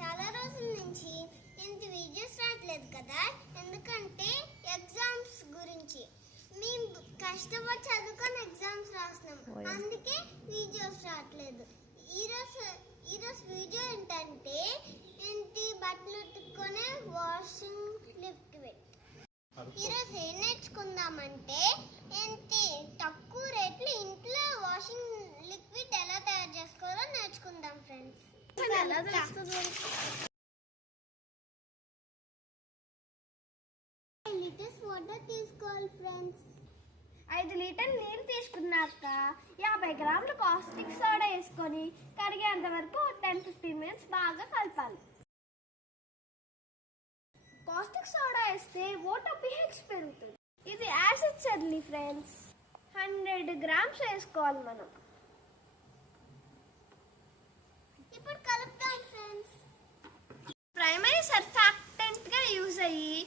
చాలా రోజుల నుంచి ఇంత వీడియోస్ రావట్లేదు కదా, ఎందుకంటే ఎగ్జామ్స్ గురించి మేము కష్టపడి చదువుకొని ఎగ్జామ్స్ రాస్తున్నాం, అందుకే వీడియోస్ రావట్లేదు. ఈరోజు వీడియో ఏంటంటే ఇంటి బట్టలు ఉతుక్కునే వాషింగ్ లిక్విడ్. ఈరోజు ఏం నేర్చుకుందామంటే ఏంటి తక్కువ రేట్లు ఇంట్లో వాషింగ్ లిక్విడ్ ఎలా తయారు చేసుకోవాలో నేర్చుకుందాం ఫ్రెండ్స్. లీటర్స్ వాటర్ తీసుకోవాలి ఫ్రెండ్స్. 5 లీటర్ల నీళ్ళు తీసుకున్నాక 50 గ్రాముల కాస్టిక్ సోడా వేసుకొని కరిగేంత వరకు 10-15 మినిట్స్ బాగా కలపాలి. కాస్టిక్ సోడా వేస్తే వాటర్ pH పెరుగుతుంది. ఇది యాసిడ్ చర్లీ ఫ్రెండ్స్. 100 గ్రామ్స్ వేసుకోవాలి మనం. ఇప్పుడు కలుపుతాం ఫ్రెండ్స్. ప్రైమరీ సర్ఫాక్టెంట్ గా యూజ్ అయ్యి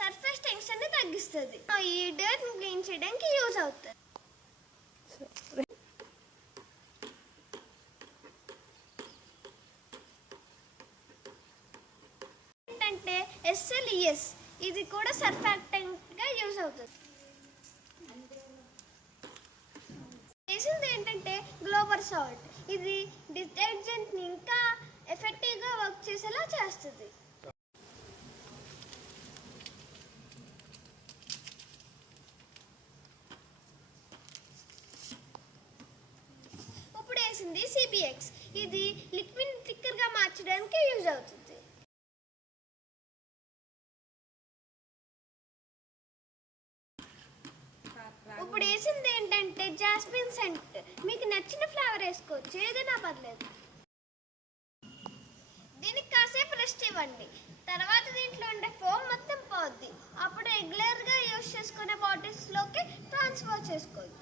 సర్ఫేస్ టెన్షన్ ని తగ్గిస్తుంది. ఈ డర్ట్ ని క్లీన్ చేయడానికి యూజ్ అవుతుంది. ఏంటంటే SLES ఇది కూడా సర్ఫాక్టెంట్ గా యూజ్ అవుతుంది. చేసింది ఏంటంటే గ్లోబల్ సాల్ట్. ఇది డిటర్జెంట్ ని ఇంకా ఎఫెక్టివ్ గా వర్క్ చేసేలా చేస్తుంది. ఇప్పుడు వేసింది CBX. ఇది లిక్విడ్ థిక్కర్ గా మార్చడానికి యూజ్ అవుతుంది. ఇప్పుడు వేసింది ఏంటంటే జాస్మిన్ సెంట్. మీకు నచ్చిన ఫ్లేవర్ వేసుకోవచ్చు, ఏదైనా పర్లేదు. దీనికి కాసేపు రెస్ట్ ఇవ్వండి. తర్వాత దీంట్లో ఉండే ఫోమ్ మొత్తం పోద్ది. అప్పుడు రెగ్యులర్ గా యూజ్ చేసుకునే బాటిల్స్ లోకి ట్రాన్స్ఫర్ చేసుకోవచ్చు.